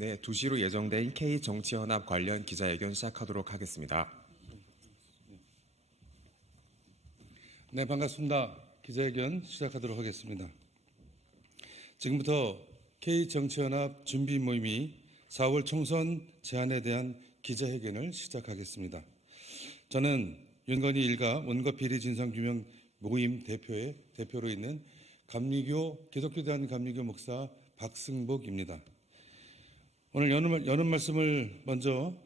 네, 2시로 예정된 K정치연합 관련 기자회견 시작하도록 하겠습니다. 네, 반갑습니다. 기자회견 시작하도록 하겠습니다. 지금부터 K정치연합 준비 모임이 4월 총선 제안에 대한 기자회견을 시작하겠습니다. 저는 윤건희 일가 원과 비리 진상규명 모임 대표로 있는 기독교대한 감리교 목사 박승복입니다. 오늘 여는 말씀을 먼저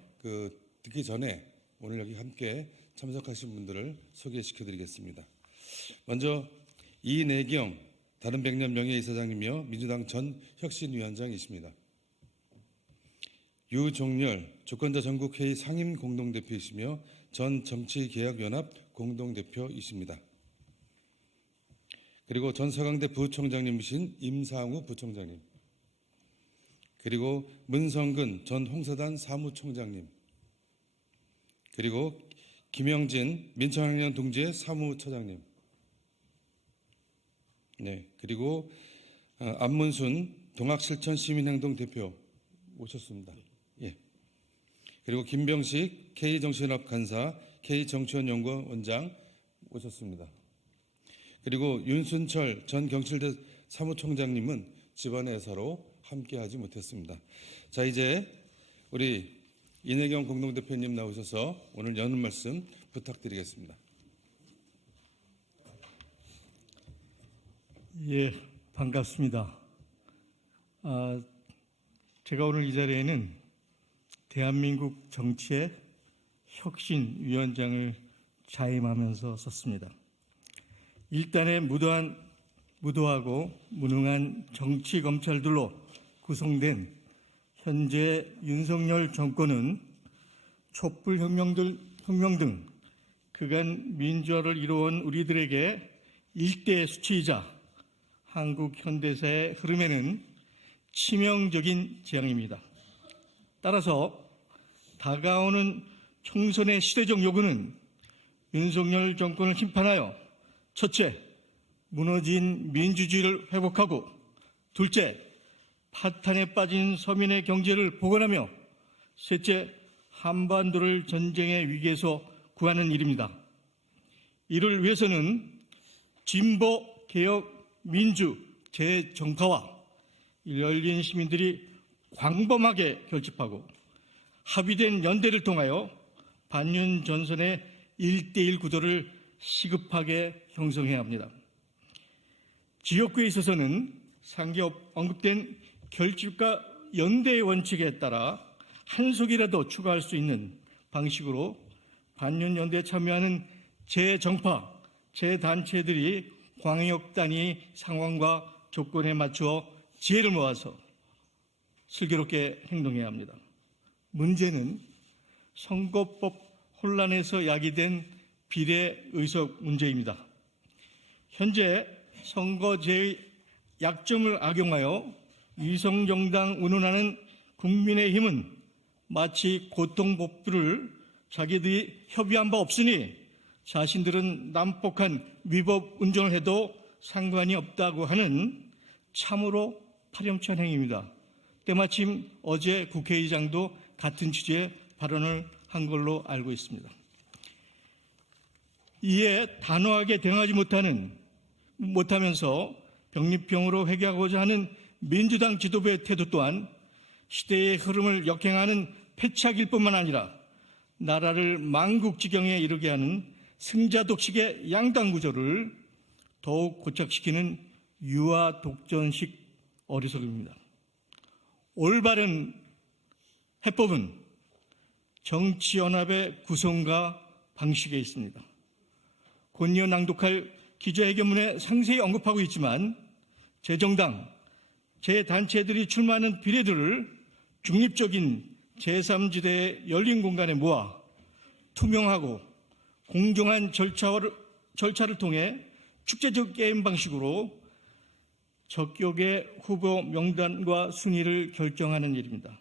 듣기 전에 오늘 여기 함께 참석하신 분들을 소개시켜드리겠습니다. 먼저 이내경 다른백년 명예이사장이며 민주당 전 혁신위원장이십니다. 유종렬 주권자 전국회의 상임 공동대표이시며 전 정치개혁연합 공동대표이십니다. 그리고 전 서강대 부총장님이신 임상우 부총장님, 그리고 문성근 전 홍사단 사무총장님, 그리고 김영진 민청학년 동지회 사무처장님, 네, 그리고 안문순 동학실천 시민행동 대표 오셨습니다. 예. 그리고 김병식 K정치연합 간사, K정치연연구원 원장 오셨습니다. 그리고 윤순철 전 경칠대 사무총장님은 집안의 애사로 함께하지 못했습니다. 자, 이제 우리 이내경 공동대표님 나오셔서 오늘 여는 말씀 부탁드리겠습니다. 예, 반갑습니다. 제가 오늘 이 자리에는 대한민국 정치의 혁신위원장을 자임하면서 섰습니다. 일단의 무도하고 무능한 정치 검찰들로 구성된 현재 윤석열 정권은 촛불혁명 등 그간 민주화를 이루어온 우리들에게 일대 수치이자 한국 현대사의 흐름에는 치명적인 재앙입니다. 따라서 다가오는 총선의 시대적 요구는 윤석열 정권을 심판하여 첫째, 무너진 민주주의를 회복하고 둘째, 파탄에 빠진 서민의 경제를 복원하며 셋째, 한반도를 전쟁의 위기에서 구하는 일입니다. 이를 위해서는 진보, 개혁, 민주, 재정파와 열린 시민들이 광범하게 결집하고 합의된 연대를 통하여 반윤 전선의 1대1 구도를 시급하게 형성해야 합니다. 지역구에 있어서는 상기 언급된 결집과 연대의 원칙에 따라 한 속이라도 추가할 수 있는 방식으로 반윤 연대에 참여하는 재정파, 재단체들이 광역 단위 상황과 조건에 맞추어 지혜를 모아서 슬기롭게 행동해야 합니다. 문제는 선거법 혼란에서 야기된 비례 의석 문제입니다. 현재 선거제의 약점을 악용하여 위성정당 운운하는 국민의힘은 마치 고통법부를 자기들이 협의한 바 없으니 자신들은 난폭한 위법 운전을 해도 상관이 없다고 하는 참으로 파렴치한 행위입니다. 때마침 어제 국회의장도 같은 취지의 발언을 한 걸로 알고 있습니다. 이에 단호하게 대응하지 못하면서 병립병으로 회귀하고자 하는 민주당 지도부의 태도 또한 시대의 흐름을 역행하는 패착일 뿐만 아니라 나라를 망국지경에 이르게 하는 승자독식의 양당 구조를 더욱 고착시키는 유아 독전식 어리석음입니다. 올바른 해법은 정치연합의 구성과 방식에 있습니다. 곧이어 낭독할 기자회견문에 상세히 언급하고 있지만 제정당, 제단체들이 출마하는 비례들을 중립적인 제3지대의 열린 공간에 모아 투명하고 공정한 절차를 통해 축제적 게임 방식으로 적격의 후보 명단과 순위를 결정하는 일입니다.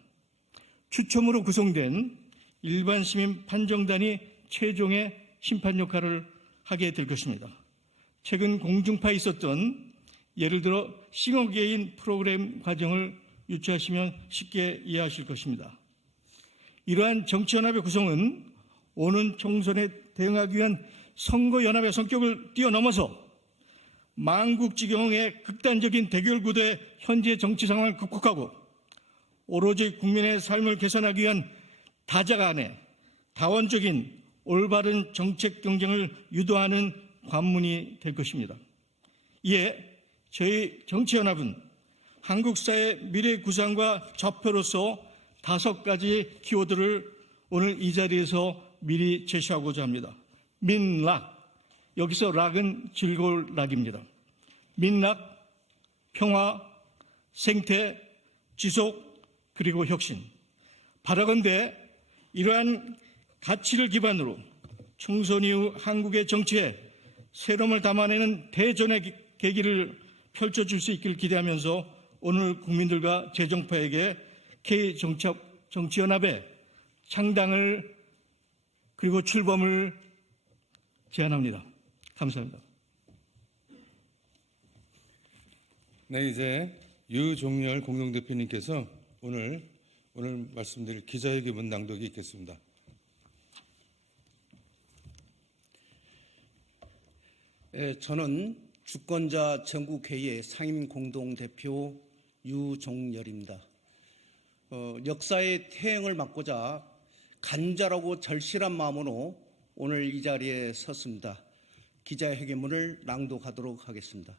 추첨으로 구성된 일반 시민 판정단이 최종의 심판 역할을 하게 될 것입니다. 최근 공중파에 있었던 예를 들어 싱어게인 프로그램 과정을 유추하시면 쉽게 이해하실 것입니다. 이러한 정치연합의 구성은 오는 총선에 대응하기 위한 선거연합의 성격을 뛰어넘어서 망국지경의 극단적인 대결 구도의 현재 정치 상황을 극복하고 오로지 국민의 삶을 개선하기 위한 다자간의 다원적인 올바른 정책 경쟁을 유도하는 관문이 될 것입니다. 이에 저희 정치연합은 한국 사회 미래 구상과 좌표로서 5가지 키워드를 오늘 이 자리에서 미리 제시하고자 합니다. 민락, 여기서 락은 즐거울 락입니다. 민락, 평화, 생태, 지속, 그리고 혁신. 바라건대 이러한 가치를 기반으로 총선 이후 한국의 정치에 새로움을 담아내는 대전의 계기를 펼쳐줄 수 있기를 기대하면서 오늘 국민들과 재정파에게 K정치연합의 창당을 그리고 출범을 제안합니다. 감사합니다. 네, 이제 유종열 공동대표님께서 오늘 말씀드릴 기자회견문 낭독이 있겠습니다. 저는 주권자 전국회의의 상임 공동대표 유종열입니다. 역사의 태행을 막고자 간절하고 절실한 마음으로 오늘 이 자리에 섰습니다. 기자회견문을 낭독하도록 하겠습니다.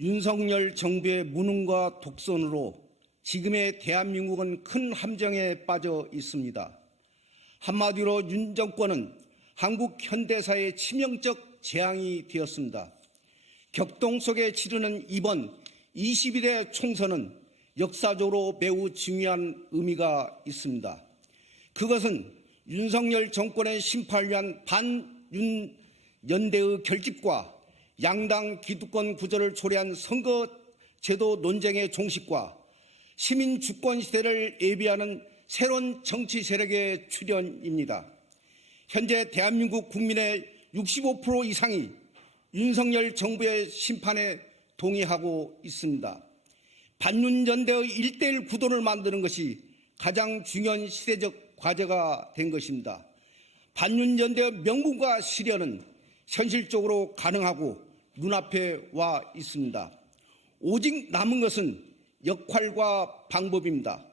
윤석열 정부의 무능과 독선으로 지금의 대한민국은 큰 함정에 빠져 있습니다. 한마디로 윤 정권은 한국 현대사의 치명적 재앙이 되었습니다. 격동 속에 치르는 이번 21대 총선은 역사적으로 매우 중요한 의미가 있습니다. 그것은 윤석열 정권의 심판을 위한 반윤 연대의 결집과 양당 기득권 구조를 초래한 선거제도 논쟁의 종식과 시민 주권 시대를 예비하는 새로운 정치 세력의 출현입니다. 현재 대한민국 국민의 65% 이상이 윤석열 정부의 심판에 동의하고 있습니다. 반윤연대의 1:1 구도를 만드는 것이 가장 중요한 시대적 과제가 된 것입니다. 반윤연대의 명분과 실현은 현실적으로 가능하고 눈앞에 와 있습니다. 오직 남은 것은 역할과 방법입니다.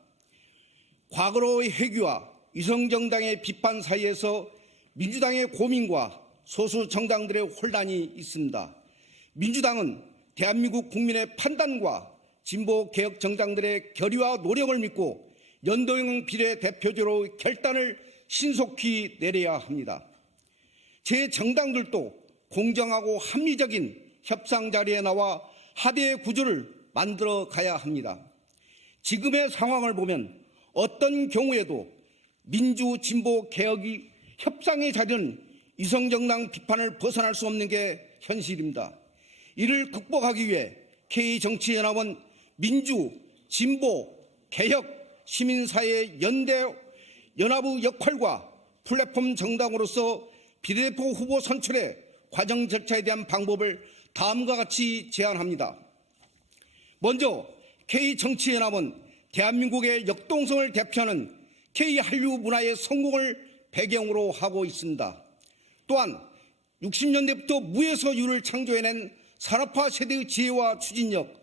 과거로의 회귀와 위성정당의 비판 사이에서 민주당의 고민과 소수 정당들의 혼란이 있습니다. 민주당은 대한민국 국민의 판단과 진보 개혁 정당들의 결의와 노력을 믿고 연동형 비례대표제로 결단을 신속히 내려야 합니다. 제 정당들도 공정하고 합리적인 협상 자리에 나와 합의의 구조를 만들어 가야 합니다. 지금의 상황을 보면 어떤 경우에도 민주 진보 개혁이 협상의 자리는 위성정당 비판을 벗어날 수 없는 게 현실입니다. 이를 극복하기 위해 K정치연합은 민주, 진보, 개혁, 시민사회 연대 연합의 역할과 플랫폼 정당으로서 비례대표 후보 선출의 과정 절차에 대한 방법을 다음과 같이 제안합니다. 먼저 K정치연합은 대한민국의 역동성을 대표하는 K한류 문화의 성공을 배경으로 하고 있습니다. 또한 60년대부터 무에서 유를 창조해낸 산업화 세대의 지혜와 추진력,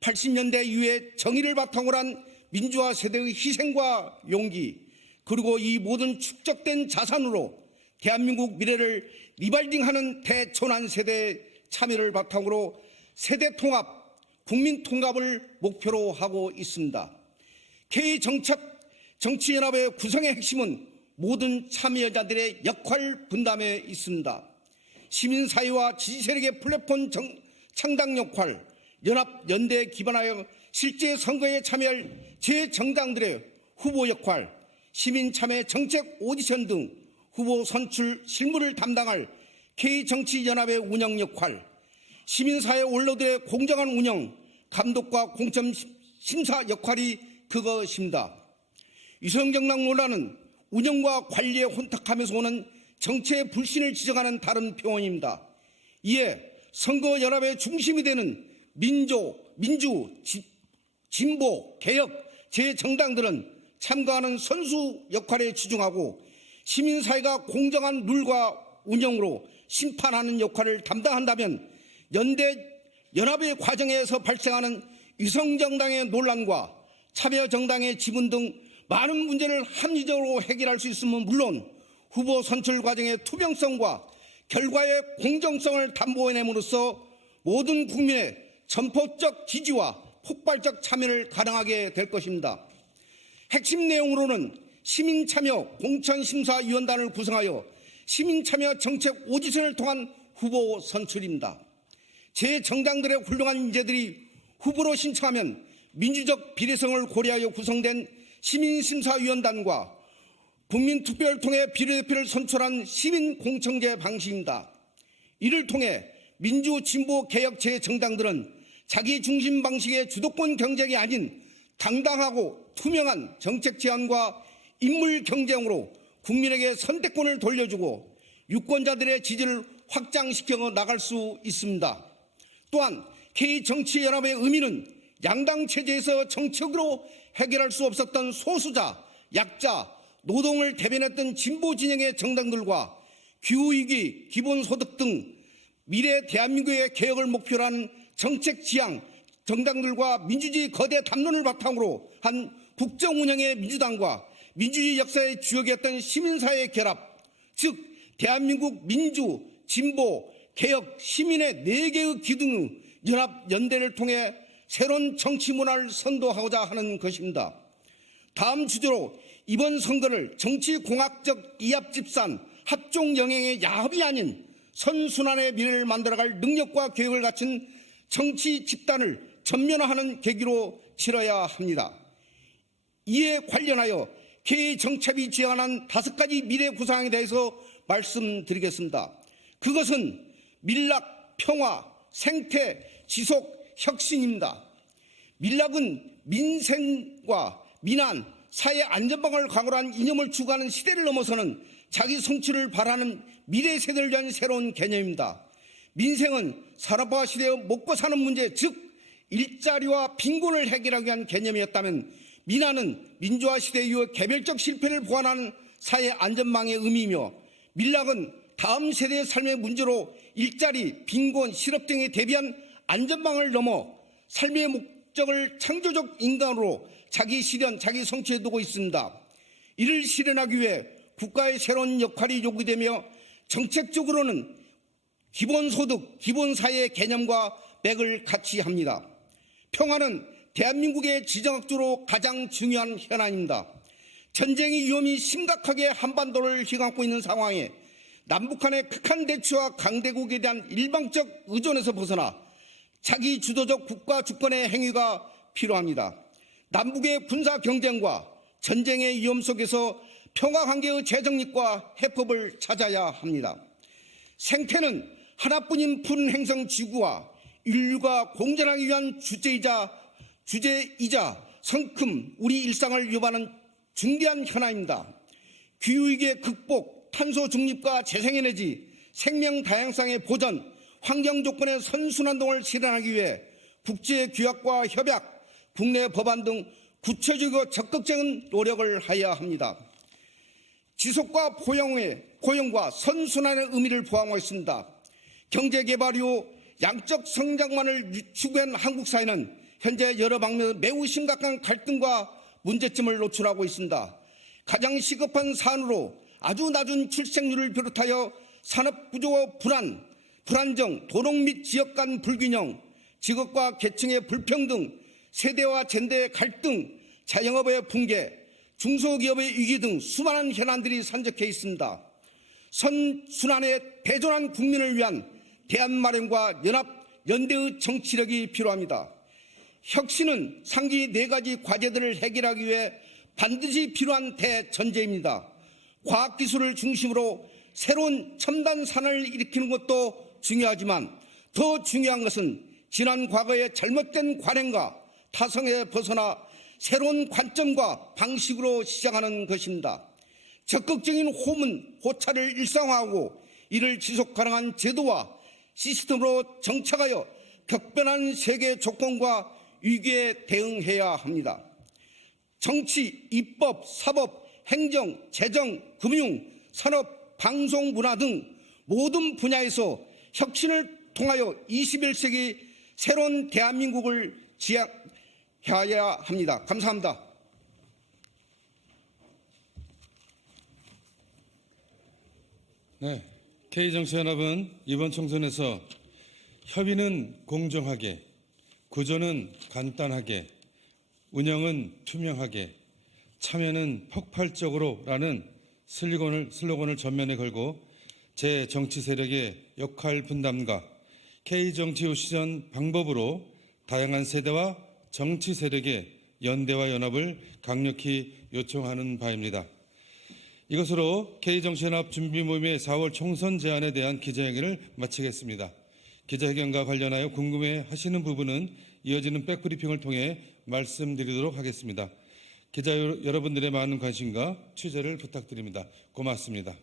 80년대 이후에 정의를 바탕으로 한 민주화 세대의 희생과 용기, 그리고 이 모든 축적된 자산으로 대한민국 미래를 리발딩하는 대천안 세대의 참여를 바탕으로 세대 통합, 국민 통합을 목표로 하고 있습니다. K정치연합의 구성의 핵심은 모든 참여자들의 역할 분담에 있습니다. 시민사회와 지지세력의 플랫폼 창당 역할, 연합, 연대에 기반하여 실제 선거에 참여할 제정당들의 후보 역할, 시민참여 정책 오디션 등 후보 선출 실무를 담당할 K정치연합의 운영 역할, 시민사회 원로들의 공정한 운영, 감독과 공천 심사 역할이 그것입니다. 위성정당 논란은 운영과 관리에 혼탁하면서 오는 정치의 불신을 지적하는 다른 표현입니다. 이에 선거연합의 중심이 되는 민주, 진보, 개혁 제 정당들은 참가하는 선수 역할에 치중하고 시민사회가 공정한 룰과 운영으로 심판하는 역할을 담당한다면 연합의 과정에서 발생하는 위성정당의 논란과 참여정당의 지분 등 많은 문제를 합리적으로 해결할 수 있으면 물론 후보 선출 과정의 투명성과 결과의 공정성을 담보해냄으로써 모든 국민의 전폭적 지지와 폭발적 참여를 가능하게 될 것입니다. 핵심 내용으로는 시민참여 공천심사위원단을 구성하여 시민참여 정책 오디션을 통한 후보 선출입니다. 제 정당들의 훌륭한 인재들이 후보로 신청하면 민주적 비례성을 고려하여 구성된 시민심사위원단과 국민투표를 통해 비례대표를 선출한 시민공청제 방식입니다. 이를 통해 민주, 진보, 개혁 제 정당들은 자기 중심 방식의 주도권 경쟁이 아닌 당당하고 투명한 정책 제안과 인물 경쟁으로 국민에게 선택권을 돌려주고 유권자들의 지지를 확장시켜 나갈 수 있습니다. 또한 K정치연합의 의미는 양당 체제에서 정책으로 해결할 수 없었던 소수자, 약자, 노동을 대변했던 진보 진영의 정당들과 기후위기, 기본소득 등 미래 대한민국의 개혁을 목표로 하는 정책 지향 정당들과 민주주의 거대 담론을 바탕으로 한 국정운영의 민주당과 민주주의 역사의 주역이었던 시민사회의 결합, 즉 대한민국 민주, 진보, 개혁, 시민의 4개의 기둥 연합 연대를 통해 새로운 정치 문화를 선도하고자 하는 것입니다. 다음 주제로 이번 선거를 정치공학적 이합집산 합종 영행의 야합이 아닌 선순환의 미래를 만들어갈 능력과 계획을 갖춘 정치 집단을 전면화하는 계기로 치러야 합니다. 이에 관련하여 K정첩이 제안한 5가지 미래 구상에 대해서 말씀드리겠습니다. 그것은 밀락, 평화, 생태, 지속, 혁신입니다. 밀락은 민생과 민안, 사회 안전망을 강으로 한 이념을 추구하는 시대를 넘어서는 자기 성취를 바라는 미래 세대를 위한 새로운 개념입니다. 민생은 산업화 시대의 먹고 사는 문제, 즉 일자리와 빈곤을 해결하기 위한 개념이었다면 민안은 민주화 시대 이후 개별적 실패를 보완하는 사회 안전망의 의미이며 밀락은 다음 세대의 삶의 문제로 일자리, 빈곤, 실업 등에 대비한 안전망을 넘어 삶의 목적을 창조적 인간으로 자기 실현, 자기 성취에 두고 있습니다. 이를 실현하기 위해 국가의 새로운 역할이 요구되며 정책적으로는 기본소득, 기본사회 개념과 맥을 같이 합니다. 평화는 대한민국의 지정학적으로 가장 중요한 현안입니다. 전쟁의 위험이 심각하게 한반도를 휘감고 있는 상황에 남북한의 극한 대치와 강대국에 대한 일방적 의존에서 벗어나 자기 주도적 국가 주권의 행위가 필요합니다. 남북의 군사 경쟁과 전쟁의 위험 속에서 평화관계의 재정립과 해법을 찾아야 합니다. 생태는 하나뿐인 푸른 행성 지구와 인류가 공존하기 위한 주제이자 성큼 우리 일상을 위협하는 중대한 현안입니다. 기후위기의 극복, 탄소 중립과 재생에너지, 생명 다양성의 보전, 환경 조건의 선순환동을 실현하기 위해 국제규약과 협약, 국내 법안 등 구체적이고 적극적인 노력을 해야 합니다. 지속과 포용과 선순환의 의미를 포함하고 있습니다. 경제개발 이후 양적 성장만을 추구한 한국 사회는 현재 여러 방면에서 매우 심각한 갈등과 문제점을 노출하고 있습니다. 가장 시급한 사안으로 아주 낮은 출생률을 비롯하여 산업 구조 불안정, 도농 및 지역 간 불균형, 직업과 계층의 불평등, 세대와 젠더의 갈등, 자영업의 붕괴, 중소기업의 위기 등 수많은 현안들이 산적해 있습니다. 선순환에 대존한 국민을 위한 대안 마련과 연합, 연대의 정치력이 필요합니다. 혁신은 상기 4가지 과제들을 해결하기 위해 반드시 필요한 대전제입니다. 과학기술을 중심으로 새로운 첨단 산업을 일으키는 것도 중요하지만 더 중요한 것은 지난 과거의 잘못된 관행과 타성에 벗어나 새로운 관점과 방식으로 시작하는 것입니다. 적극적인 호차를 일상화하고 이를 지속 가능한 제도와 시스템으로 정착하여 격변한 세계 조건과 위기에 대응해야 합니다. 정치, 입법, 사법, 행정, 재정, 금융, 산업, 방송, 문화 등 모든 분야에서 혁신을 통하여 21세기 새로운 대한민국을 지향해야 합니다. 감사합니다. 네, K정치연합은 이번 총선에서 협의는 공정하게, 구조는 간단하게, 운영은 투명하게, 참여는 폭발적으로라는 슬로건을 전면에 걸고 제 정치 세력의 역할 분담과 K정치 시전 방법으로 다양한 세대와 정치 세력의 연대와 연합을 강력히 요청하는 바입니다. 이것으로 K정치연합 준비모임의 4월 총선 제안에 대한 기자회견을 마치겠습니다. 기자회견과 관련하여 궁금해하시는 부분은 이어지는 백브리핑을 통해 말씀드리도록 하겠습니다. 기자 여러분들의 많은 관심과 취재를 부탁드립니다. 고맙습니다.